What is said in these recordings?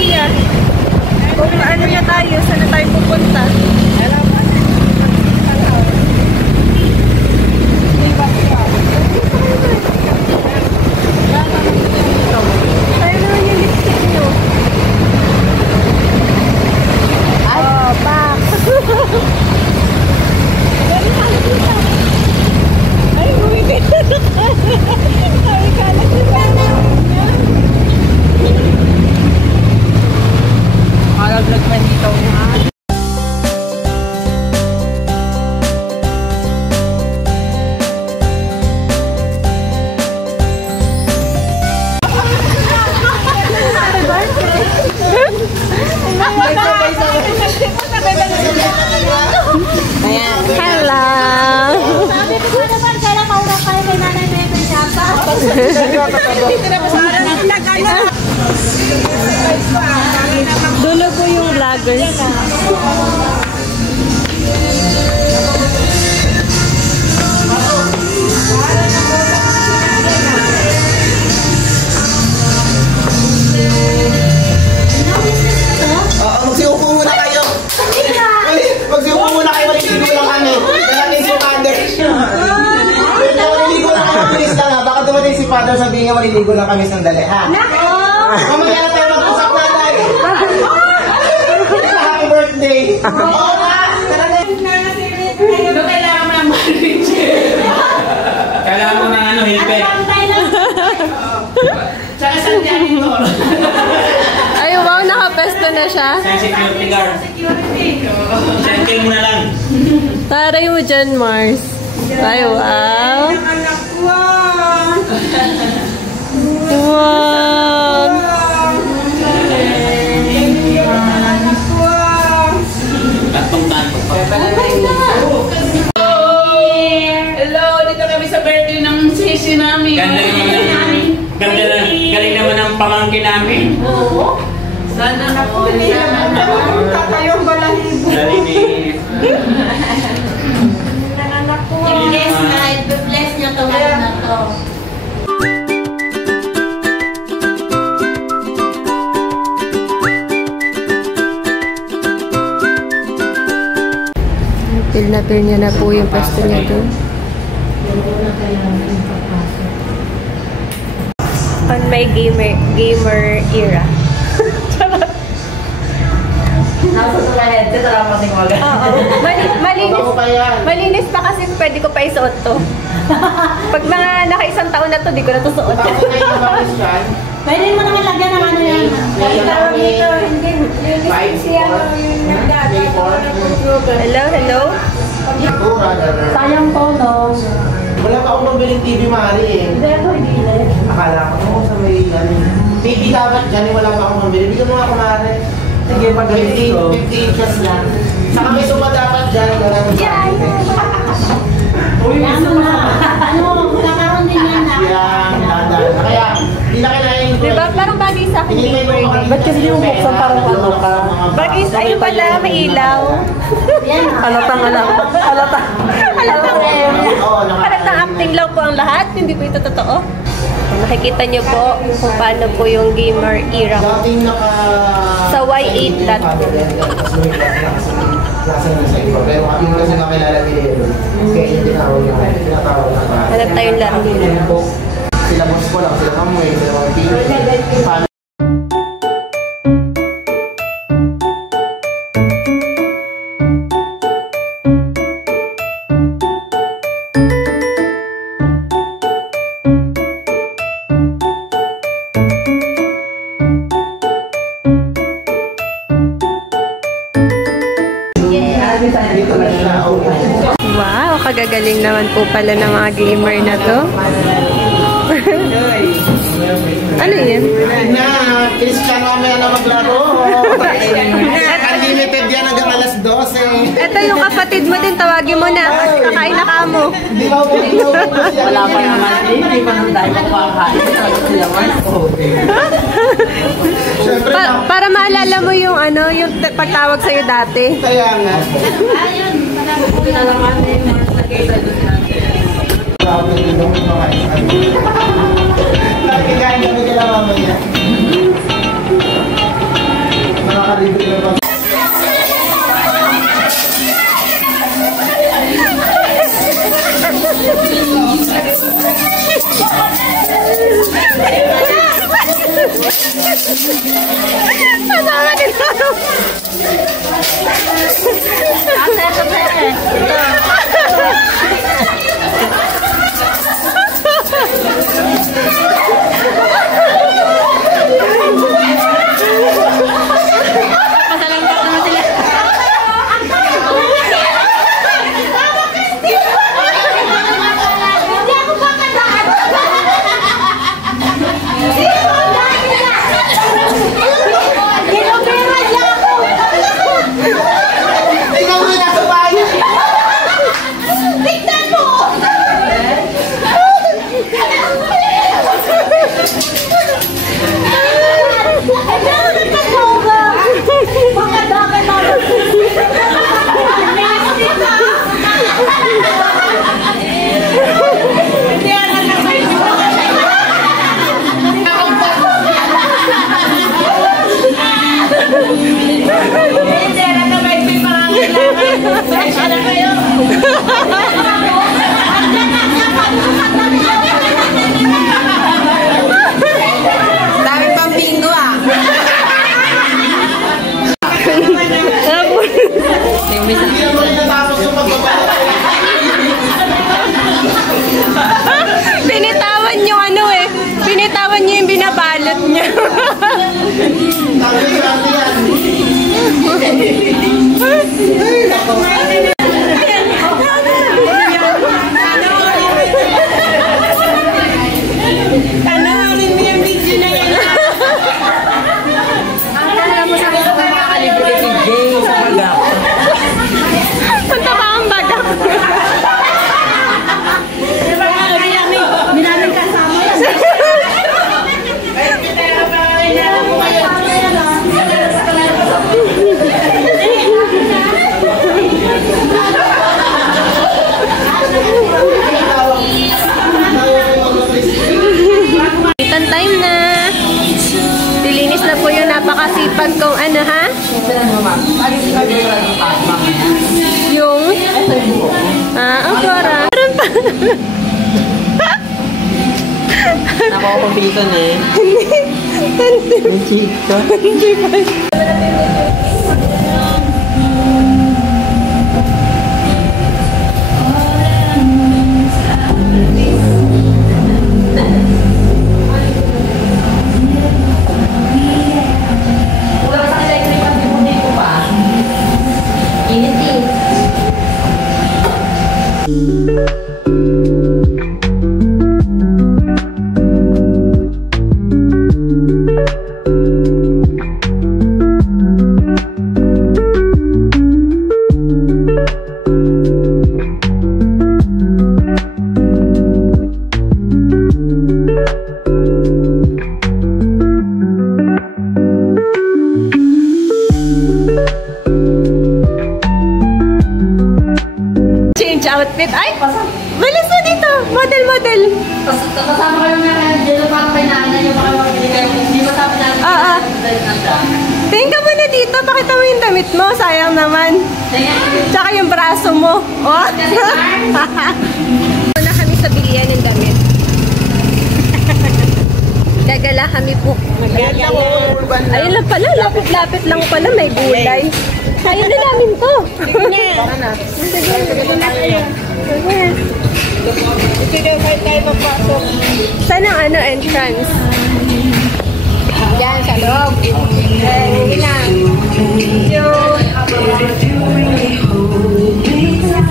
kuya. Kung ano na tayo, saan na tayo pupunta. Tayo naman yung lipstick nyo. Oh, pak! Ay, umipit na ka. Ay, kalat na ka. Malaglag man dito. Hello! Sabi ko naman, kailan mauna kayo kay Nanay Bebe Chapa? Dulo po yung vloggers. Magsiupo muna kayo. Magsiupo muna kayo. Maliligo lang kami. Dalating si Father. Maliligo lang kami. Bilis ka nga. Baka dumating si Father, sabihin nga maliligo lang kami sandali, ha? Mamaya na tayo mag-usap na tayo. Happy birthday. Oo nga. Kailangan mo ng marriage. Kailangan mo ng ano, hilpet. Tsaka saan dyan ito? Ay, wow, nakapesto na siya. Sa security guard. Sentil mo na lang. Taray mo dyan, Mars. Ay, wow. Wow. Hello, dito kami sa birthday ng sisi namin. Galing naman ang pamangkin namin. Oo. Sana na po. Tatayong balahibo. I-bless na, i-bless niya ito na to. Feel niya na po yung pwesto niya doon. On my gamer era. Malinis pa kasi pwede ko pa isuot to. Pag mga naka-isang taon na to, di ko na to suot. Pwede mo naman lagyan ng ano yan. Hello, hello. Sayang po, no? Wala pa akong mabiling TV, Mari eh. Hindi ako, hindi. Akala ko sa may TV dapat dyan, wala pa akong mabili. Bigyan mo ako, Mari. Sige, pag 50 inches lang. Saka may suma dapat dyan. Ano na? Ano? Nakaroon din yan na. Yan, dadan. Kaya, hindi na kailangan yung... Diba? Parang bagay sa akin gamer. Ba't kasi yung buksan parang ano ka? Bagay, ayun pala, may ilaw. Halatang halatang. Halatang acting lang po ang lahat. Hindi po ito totoo. Makikita niyo po kung paano po yung gamer era Dating naka... sa Y8 lot. Nasa na sa iba. Pero yung kasi nakilala nila yun. Kaya yung tinawag na Hanap tayong laro. Sila boss ko lang, sila kamoy, sila mga team. Wow, kagagaling naman po pala ng mga gamer na to. Ano yan? Na, Christian mamaya na maglaro. Unlimited yan hanggang alas 12. Ito yung kapatid mo din, tawagin mo na. Kakain na ka mo. Di ba po? Wala pa naman. Hindi pa naman tayo makakain. Para maalala mo yung ano, yung pagtawag sa'yo dati. Kaya nga. Ayun. Ito na naman yung nakita doon natin. Nakikain kami kila mamaya. Kasama din ako. Daming pang bingo ah. Binitawan yung ano eh. Binitawan niyo yung binabalot niya. Panoorin mo yung video na yan. Si Jay sa bagak. Punta ba ang bagak? Minaming kasama yan. Itan time na. Dilinis na po yung napakasipag kong ano ha? Yung? Ang pora. Meron pa. Nakakapapitan eh. Yung chika. Change outfit. Ay! Bilis na dito! Model, model! Kasama kayo na dito pa pinaanan yung mga hindi mo sabi natin. Oo. Tingin ka muna dito. Pakita mo yung damit mo. Sayang naman. Tsaka yung braso mo. Oh! Muna kami sa bilian ng damit. Gagala kami po. Ayun lang pala. Lapit-lapit lang pala. May gulay. Kaya na namin to. Sige na. Sige, kahit tayo magpasok. Saan ang ano, entrance? Diyan, sa loob. Sige na.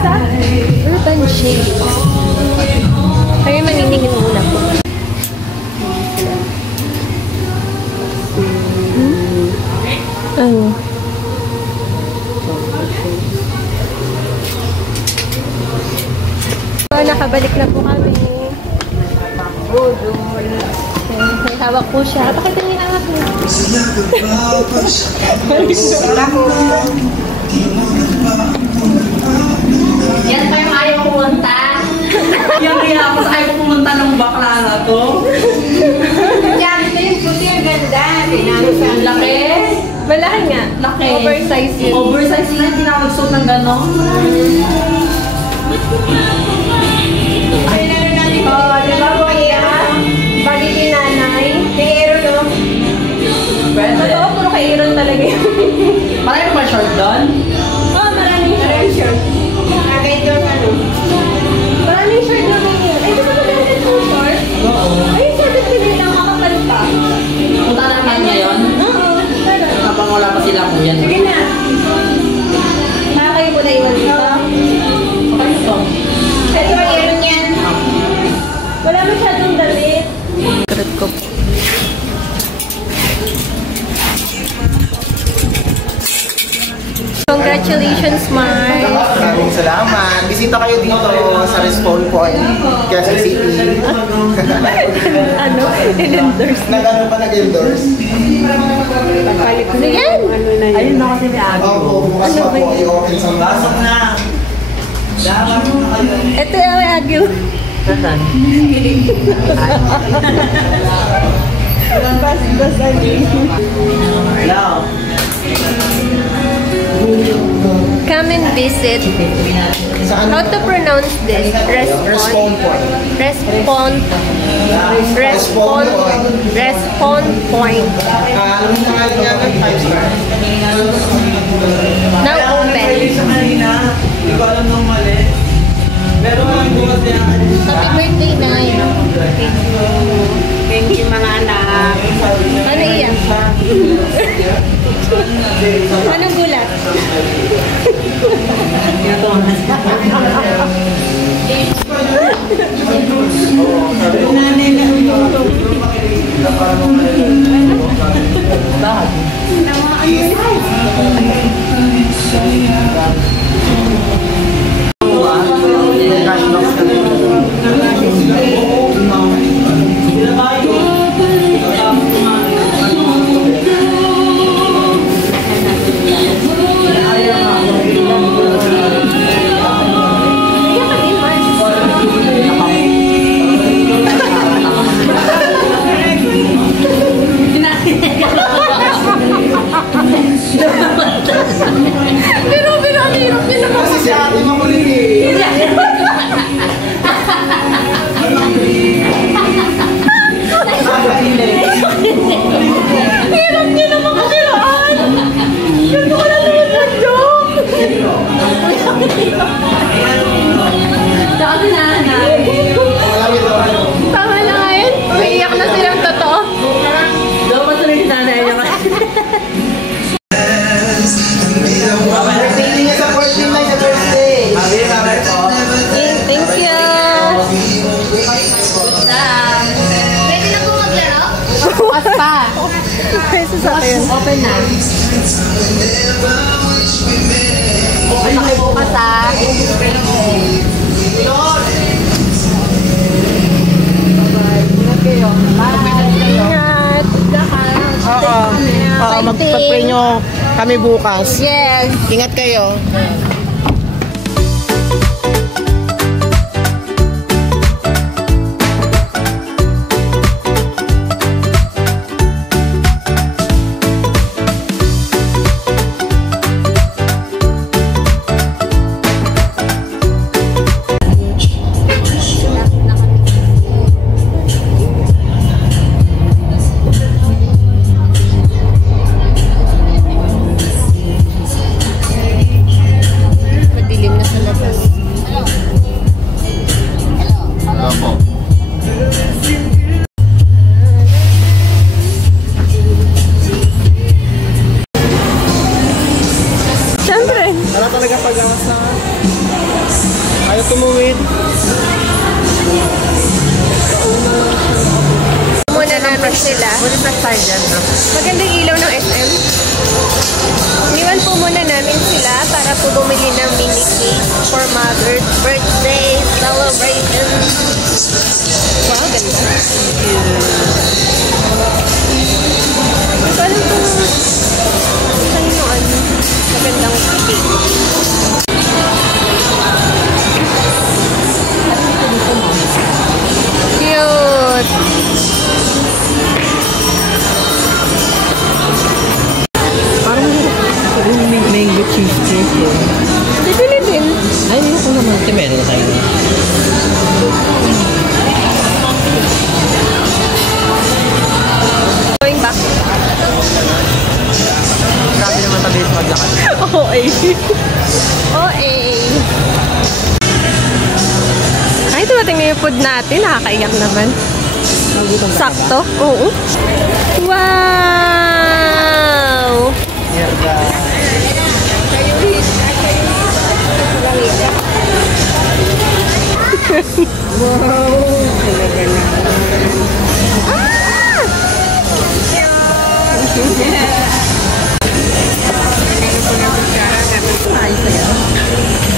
Sa Urban Shades. Kaya maniningin muna po. Ano? Nakabalik na po kami. May hawak po siya. Pakita niyo ang akin. Yan pa yung ayaw pumunta. Yan kaya ako sa ayaw pumunta ng bakla na to. Yan, ito yung puti ang ganda. Ang laki. Malaki nga. Laki. Oversize yun. Oversize na, hindi na ako magsuot ng gano'n. Oh, di ba po iya? Bagi ni nanay. Pero no? short doon? Oh, maraming short. Kahit yung ano. Maraming short naman yun. Ay, di ba maganda yung short? Oo. Ay, sabi ko nila makakapal pa. Punta naman ngayon? Oo, tara. Kapag wala pa sila po yan. Sige na. Kayo ko na iwan dito. Okay ito. Ito, meron yan. Wala masyadong damit. Karat ko. Congratulations, Mark. Maraming salamat. Bisita kayo dito sa Respawn Point, Quezon City. Ano? In-endorse. Nag-ano pa nag-endorse? Palit na yan. Ano na Ayun na kasi may agi. Opo, bukas pa po. I-open sa pasok na. Ito yung agyo. Saan? Bas-bas Hello. Come and visit. Saan? How to pronounce this? Respawn Point. Respond. Respond point. Alam mo na nga niya ng 5 star. Now open. Hindi ko alam nung mali. Pero ang bukas niya. Happy birthday, Nay. Thank you, mga anak. Ano iyan? Anong gulat? Pero ang hirap din naman. Kasi si ate makulit eh. Hirap din naman kabilaan. Ganito ka na naman mag-joke. Sabi na, Malapit daw ano. Tama na ngayon. Umiiyak na silang totoo. Dapat tuloy si nanay niya kasi. Birthday niya sa 14 na sa birthday. Thank you. pwede na po maglaro? Bukas pa. Peso sa akin. Open na. Okay, bukas ah. Ingat. Oo. Oo, magpag-pray nyo kami bukas. Yes. Ingat kayo. Madilim na sa labas. Siyempre. Wala talaga pag-asa. Ayaw tumuwid. Muna namin sila. Magandang ilaw ng SM. Iniwan po muna namin sila para po bumili ng mini cake for Mother's birthday celebration. Wow, ganda. So, alam ko saan yung ano, magandang cake. Cute! Mango cheesecake yun. Bibili din. Ay, hindi ko naman. Ito meron tayo. food natin. Nakakaiyak naman. Sakto? Oo. Wow!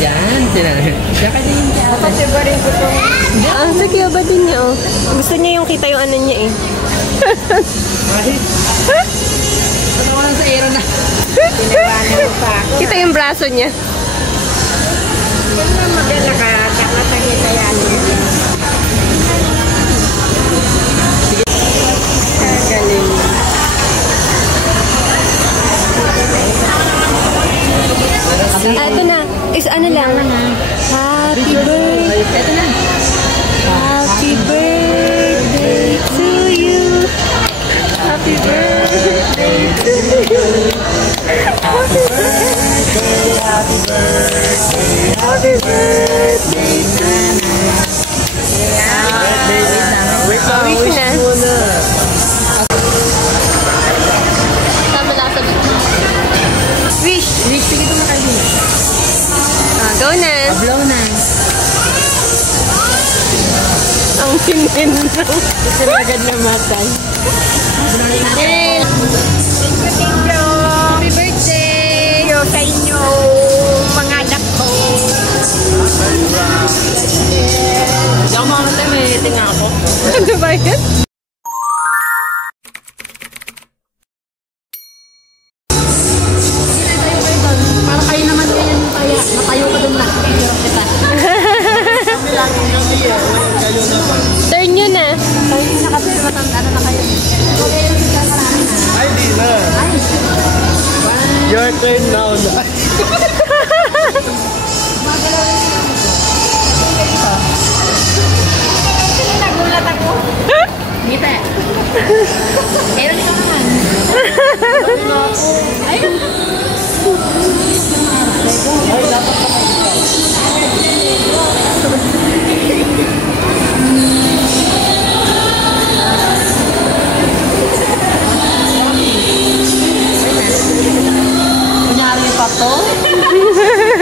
Yan, siya ka din. Ang sige ba din niya, oh. Gusto niya yung kita yung ano niya, eh. Ano lang sa aero na. Kita yung braso niya. Ito na. Is ano lang? Happy birthday. Ito na. Happy birthday to you. Happy birthday to you. Happy birthday. Happy birthday. Happy birthday. Wait na. Wish na. Tama na sabi. Wish. Wish, sige ito na kayo. Go na. Blow na. Ang sinin. Kasi agad na matay. Yay! Happy birthday sa inyo, mga anak ko. Hindi ako makakanta, may tinga ako. Ano ba yan? Para kayo naman ngayon kaya natayo ka doon na. Kita. Turn nyo na. Kayo na kasi matanda na kayo. Okay, yung kita marami na. Ay, di na. Your turn now. Nagulat ako. Ngiti. Meron ikaw naman. Ayun.